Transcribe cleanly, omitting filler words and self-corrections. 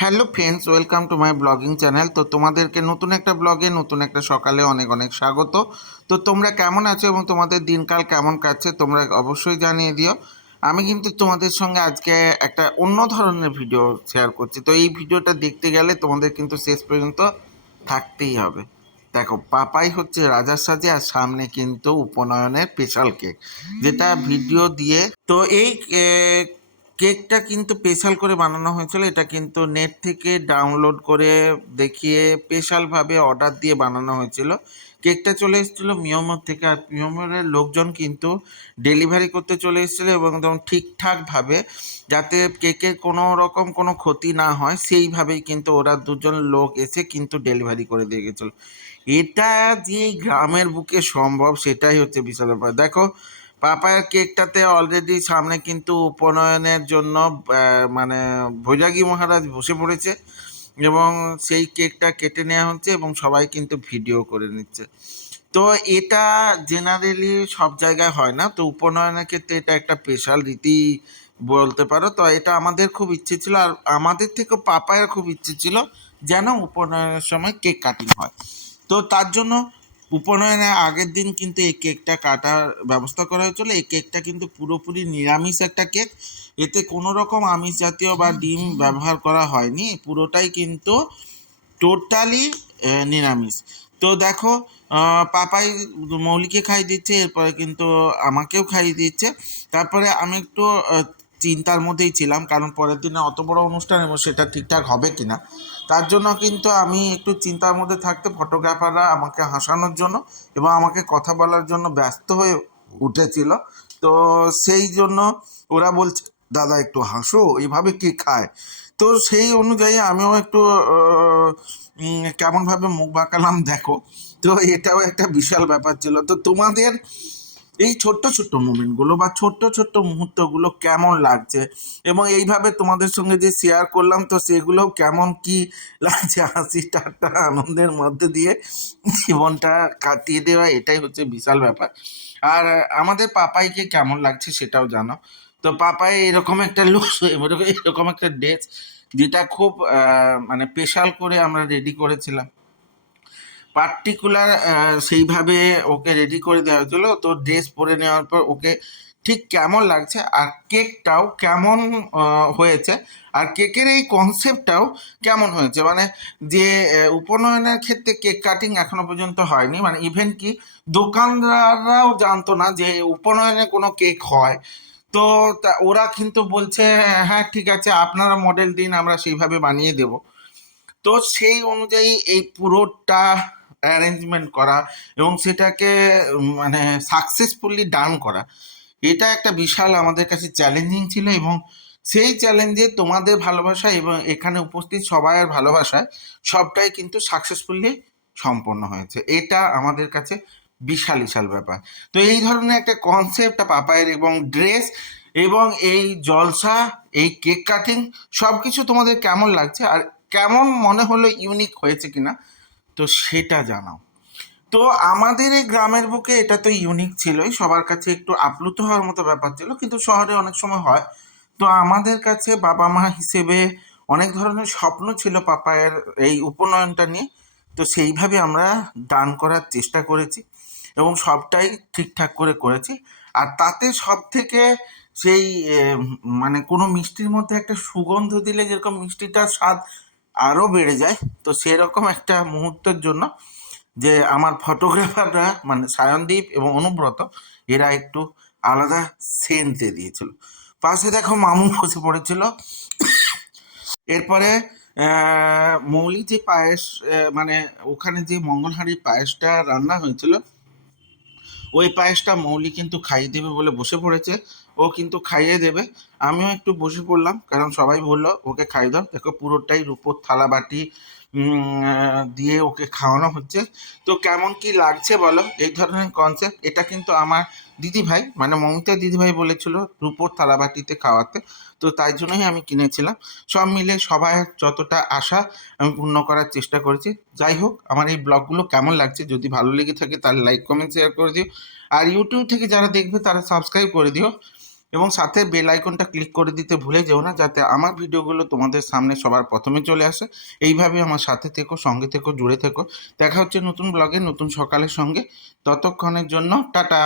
Hello friends, welcome to my blogging channel. তো তোমাদেরকে নতুন একটা ব্লগে নতুন একটা সকালে অনেক অনেক স্বাগত। তো তোমরা কেমন আছো এবং তোমাদের দিনকাল কেমন কাটছে তোমরা অবশ্যই জানিয়ে দিও। আমি কিন্তু তোমাদের সঙ্গে আজকে একটা অন্য ধরনের ভিডিও শেয়ার করছি। তো এই ভিডিওটা দেখতে গেলে তোমাদের কিন্তু শেষ পর্যন্ত থাকতেই হবে। দেখো, পাপাই হচ্ছে রাজার সাজে, আর সামনে কিন্তু উপনয়নের স্পেশাল কেক, যেটা ভিডিও দিয়ে। তো এই কেকটা কিন্তু স্পেশাল করে বানানো হয়েছিল। এটা কিন্তু নেট থেকে ডাউনলোড করে দেখিয়ে স্পেশালভাবে অর্ডার দিয়ে বানানো হয়েছিল। কেকটা চলে এসেছিলো মিয়ানমার থেকে, আর মিয়ানমারের লোকজন কিন্তু ডেলিভারি করতে চলে এসেছিলো এবং একদম ঠিকঠাকভাবে, যাতে কেকের কোনো রকম কোনো ক্ষতি না হয় সেইভাবেই কিন্তু ওরা দুজন লোক এসে কিন্তু ডেলিভারি করে দিয়ে গেছিলো। এটা যে গ্রামের বুকে সম্ভব সেটাই হচ্ছে বিশাল ব্যাপার। দেখো, পাপায়ার কেকটাতে অলরেডি সামনে কিন্তু উপনয়নের জন্য মানে ভৈরাগী মহারাজ বসে পড়েছে এবং সেই কেকটা কেটে নেওয়া হচ্ছে এবং সবাই কিন্তু ভিডিও করে নিচ্ছে। তো এটা জেনারেলি সব জায়গায় হয় না, তো উপনয়নের ক্ষেত্রে এটা একটা স্পেশাল রীতি বলতে পারো। তো এটা আমাদের খুব ইচ্ছে ছিল, আর আমাদের থেকেও পাপায়ের খুব ইচ্ছে ছিল যেন উপনয়নের সময় কেক কাটিং হয়। তো তার জন্য উপনয়নের আগের দিন কিন্তু এই কেকটা কাটার ব্যবস্থা করা হয়েছিল। এই কেকটা কিন্তু পুরোপুরি নিরামিষ একটা কেক, এতে কোনো রকম আমিষ জাতীয় বা ডিম ব্যবহার করা হয়নি, পুরোটাই কিন্তু টোটালি নিরামিষ। তো দেখো, পাপাই মৌলিকে খাইয়ে দিচ্ছে, এরপরে কিন্তু আমাকেও খাইয়ে দিচ্ছে। তারপরে আমি একটু চিন্তার মধ্যেই ছিলাম, কারণ পরের দিনে অত বড় অনুষ্ঠান এবং সেটা ঠিকঠাক হবে কিনা। তার জন্য কিন্তু আমি একটু চিন্তার মধ্যে থাকতে ফটোগ্রাফাররা আমাকে হাসানোর জন্য এবং আমাকে কথা বলার জন্য ব্যস্ত হয়ে উঠেছিল। তো সেই জন্য ওরা বলছে, দাদা একটু হাসো, এইভাবে কি খায়। তো সেই অনুযায়ী আমিও একটু কেমনভাবে মুখ বাঁকালাম দেখো। তো এটাও একটা বিশাল ব্যাপার ছিল। তো তোমাদের এই ছোট্ট ছোট্ট মুমেন্টগুলো বা ছোট্ট ছোট্ট মুহূর্তগুলো কেমন লাগছে, এবং এইভাবে তোমাদের সঙ্গে যে শেয়ার করলাম, তো সেগুলো কেমন কি লাগছে, হাসি ঠাট্টা আনন্দের মধ্যে দিয়ে জীবনটা কাটিয়ে দেওয়া, এটাই হচ্ছে বিশাল ব্যাপার। আর আমাদের পাপাইকে কেমন লাগছে সেটাও জানো। তো পাপাই এরকম একটা লুক, এরকম একটা ড্রেস, যেটা খুব মানে স্পেশাল করে আমরা রেডি করেছিলাম, পার্টিকুলার সেইভাবে ওকে রেডি করে দেওয়া হয়েছিল। তো ড্রেস পরে নেওয়ার পর ওকে ঠিক কেমন লাগছে, আর কেকটাও কেমন হয়েছে, আর কেকের এই কনসেপ্টটাও কেমন হয়েছে, মানে যে উপনয়নের ক্ষেত্রে কেক কাটিং এখনো পর্যন্ত হয়নি, মানে ইভেন কি দোকানদাররাও জানতো না যে উপনয়নে কোনো কেক হয়। তো ওরা কিন্তু বলছে, হ্যাঁ ঠিক আছে, আপনারা মডেল দিন, আমরা সেইভাবে বানিয়ে দেব। তো সেই অনুযায়ী এই পুরোটা অ্যারেঞ্জমেন্ট করা এবং সেটাকে মানে সাকসেসফুলি ডান করা, এটা একটা বিশাল আমাদের কাছে চ্যালেঞ্জিং ছিল। এবং সেই চ্যালেঞ্জে তোমাদের ভালোবাসা এবং এখানে উপস্থিত সবার ভালোবাসায় সবটাই কিন্তু সাকসেসফুলি সম্পন্ন হয়েছে। এটা আমাদের কাছে বিশাল বিশাল ব্যাপার। তো এই ধরনের একটা কনসেপ্ট পাপায়ের এবং ড্রেস এবং এই জলসা, এই কেক কাটিং, সব কিছু তোমাদের কেমন লাগছে আর কেমন মনে হলো, ইউনিক হয়েছে কিনা, তো সেটা জানাও। তো আমাদের এই গ্রামের বুকে এটা তো ইউনিক ছিলই, সবার কাছে একটু আপ্লুত হওয়ার মতো ব্যাপার ছিল, কিন্তু শহরে অনেক সময় হয়। তো আমাদের কাছে বাবা মা হিসেবে অনেক ধরনের স্বপ্ন ছিল পাপায়ের এই উপনয়নটা নিয়ে। তো সেইভাবে আমরা দান করার চেষ্টা করেছি এবং সবটাই ঠিকঠাক করে করেছি। আর তাতে সব থেকে সেই মানে কোনো মিষ্টির মধ্যে একটা সুগন্ধ দিলে যেরকম মিষ্টিটার স্বাদ আরও বেড়ে যায়, তো সেরকম একটা মুহূর্তের জন্য যে আমার ফটোগ্রাফাররা মানে সায়নদীপ এবং অনুব্রত, এরা একটু আলাদা সেন্ট দিয়ে দিয়েছিল। পাশে দেখো মামু বসে পড়েছিল। এরপরে মৌলি যে পায়েস, মানে ওখানে যে মঙ্গলহাঁড়ির পায়েসটা রান্না হয়েছিল, ওই পায়েসটা মৌলি কিন্তু খাইয়ে দেবে বলে বসে পড়েছে। ও কিন্তু খাইয়ে দেবে। আমিও একটু বসে পড়লাম, কারণ সবাই বললো ওকে খাইয়ে দাও। দেখো পুরোটাই রূপোর থালা বাটি দিয়ে ওকে খাওয়ানো হচ্ছে। তো কেমন কি লাগছে বলো এই ধরনের কনসেপ্ট? এটা কিন্তু আমার দিদিভাই মানে মমিতা দিদিভাই বলেছিল রূপোর থালা বাটিতে খাওয়াতে, তো তাই জন্যই আমি কিনেছিলাম। সব মিলে সবাই যতটা আশা আমি পূর্ণ করার চেষ্টা করেছি। যাই হোক, আমার এই ব্লগগুলো কেমন লাগছে, যদি ভালো লেগে থাকে তাহলে লাইক কমেন্ট শেয়ার করে দিও। আর ইউটিউব থেকে যারা দেখবে তারা সাবস্ক্রাইব করে দিও। এবং সাথে বেল আইকনটা ক্লিক করে দিতে ভুলে যেও না, যাতে আমার ভিডিওগুলো তোমাদের সামনে সবার প্রথমে চলে আসে। এইভাবে আমার সাথে থেকো, সঙ্গে থেকো, জুড়ে থেকো। দেখা হচ্ছে নতুন ব্লগে নতুন সকালের সঙ্গে। ততক্ষণের জন্য টাটা।